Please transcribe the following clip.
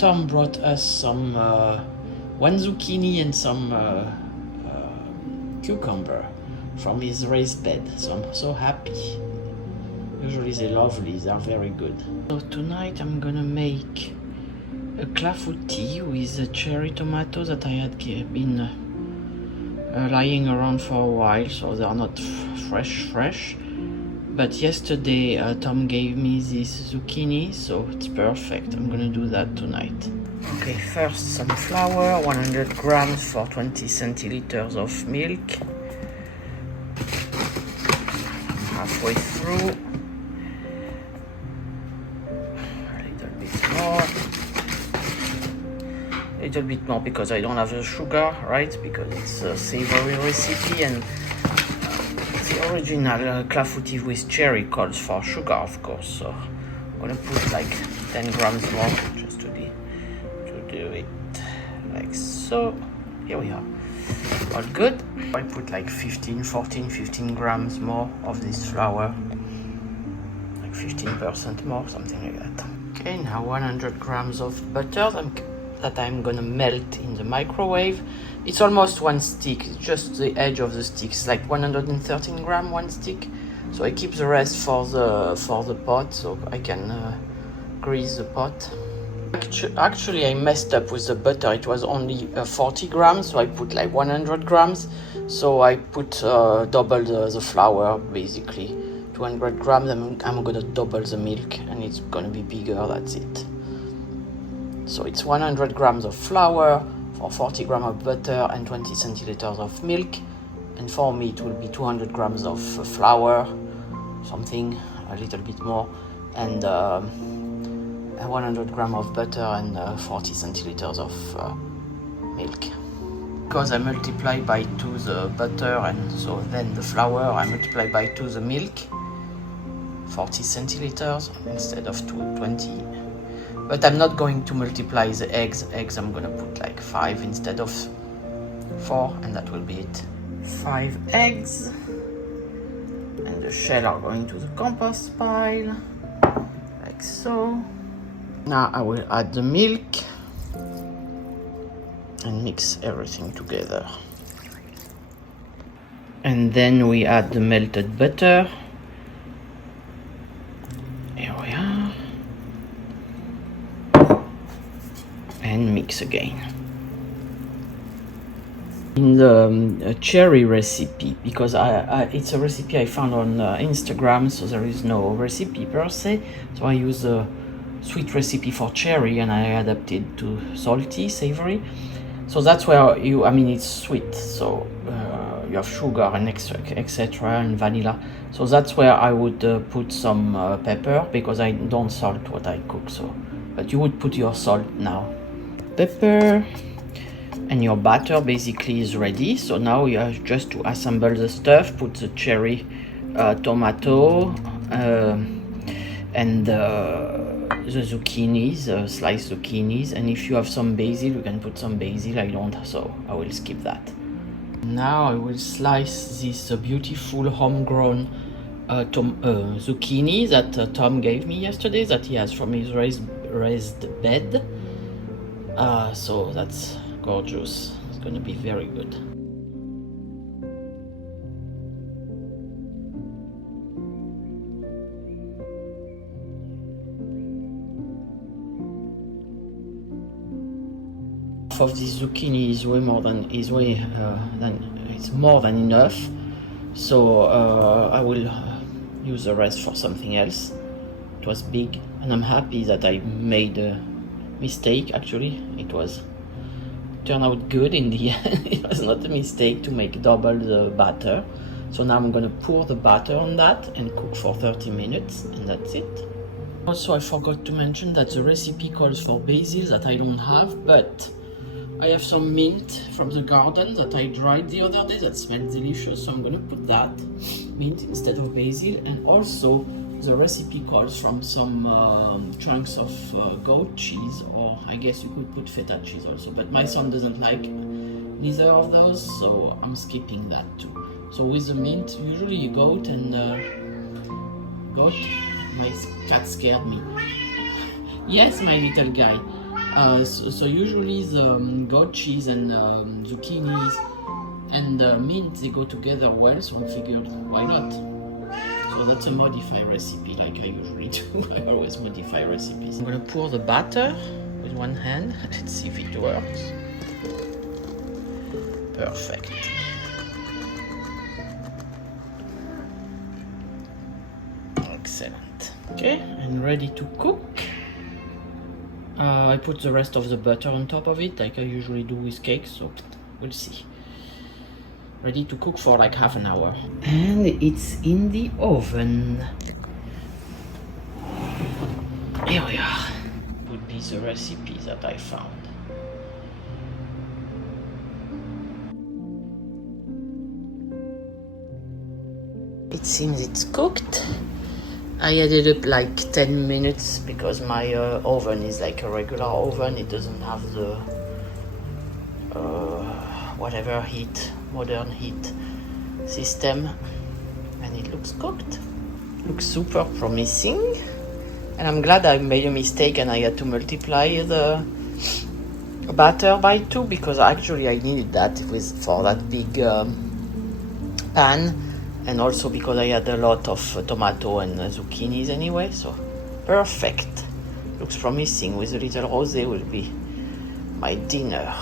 Tom brought us some one zucchini and some cucumber from his raised bed, so I'm so happy. Usually they're lovely, they're very good. So tonight I'm gonna make a clafoutis with cherry tomatoes that I had been lying around for a while, so they are not fresh. But yesterday Tom gave me this zucchini, so it's perfect. I'm gonna do that tonight. Okay, first some flour, 100 grams for 20 centiliters of milk. Halfway through. A little bit more because I don't have the sugar, right? Because it's a savory recipe, and the original clafoutis with cherry calls for sugar, of course. So I'm gonna put like 10 grams more just to do it like so. Here we are. All good. I put like 15 grams more of this flour, like 15% more, something like that. Okay, now 100 grams of butter that I'm gonna melt in the microwave. It's almost one stick, it's just the edge of the stick. It's like 113 grams one stick. So I keep the rest for the pot, so I can grease the pot. Actually, I messed up with the butter. It was only 40 grams, so I put like 100 grams. So I put double the flour, basically. 200 grams, I'm gonna double the milk, and it's gonna be bigger, that's it. So it's 100 grams of flour for 40 grams of butter and 20 centiliters of milk. And for me, it will be 200 grams of flour, something, a little bit more, and 100 grams of butter and 40 centiliters of milk. Because I multiply by 2 the butter, and so then the flour, I multiply by 2 the milk, 40 centiliters instead of 220. But I'm not going to multiply the eggs. Eggs I'm gonna put like 5 instead of 4, and that will be it. 5 eggs. And the shell are going to the compost pile, like so. Now I will add the milk and mix everything together. And then we add the melted butter. Here we are. And mix again. In the cherry recipe, because it's a recipe I found on Instagram, so there is no recipe per se, so I use a sweet recipe for cherry and I adapted to salty, savory. So that's where it's sweet, so you have sugar and etc. and vanilla. So that's where I would put some pepper, because I don't salt what I cook. So, but you would put your salt now. Pepper, and your batter basically is ready. So now you have just to assemble the stuff. Put the cherry, tomato, and the zucchinis, sliced zucchinis, and if you have some basil, you can put some basil. I don't, so I will skip that. Now I will slice this beautiful homegrown zucchini that Tom gave me yesterday, that he has from his raised bed. So that's gorgeous. It's going to be very good. Of this zucchini is it's more than enough, so I will use the rest for something else. It was big, and I'm happy that I made a mistake. Actually, it turned out good in the end. It was not a mistake to make double the batter. So now I'm gonna pour the batter on that and cook for 30 minutes, and that's it. Also, I forgot to mention that the recipe calls for basil that I don't have, but I have some mint from the garden that I dried the other day that smells delicious, so I'm gonna put that, mint instead of basil. And also the recipe calls from some chunks of goat cheese, or I guess you could put feta cheese also, but my son doesn't like neither of those, so I'm skipping that too. So with the mint, usually goat, my cat scared me. Yes, my little guy. So usually the goat cheese and zucchinis and mint, they go together well, so I figured why not. So that's a modified recipe like I usually do. I always modify recipes. I'm gonna pour the batter with one hand. Let's see if it works. Perfect. Excellent. Okay, and ready to cook. I put the rest of the butter on top of it like I usually do with cakes, so we'll see. Ready to cook for like half an hour. And it's in the oven. Here we are. Would be the recipe that I found. It seems it's cooked. I added up like 10 minutes because my oven is like a regular oven. It doesn't have the whatever heat, modern heat system, and it looks cooked. Looks super promising, and I'm glad I made a mistake and I had to multiply the batter by 2 because actually I needed that for that big pan, and also because I had a lot of tomato and zucchinis anyway. So perfect. Looks promising. With a little rosé will be my dinner.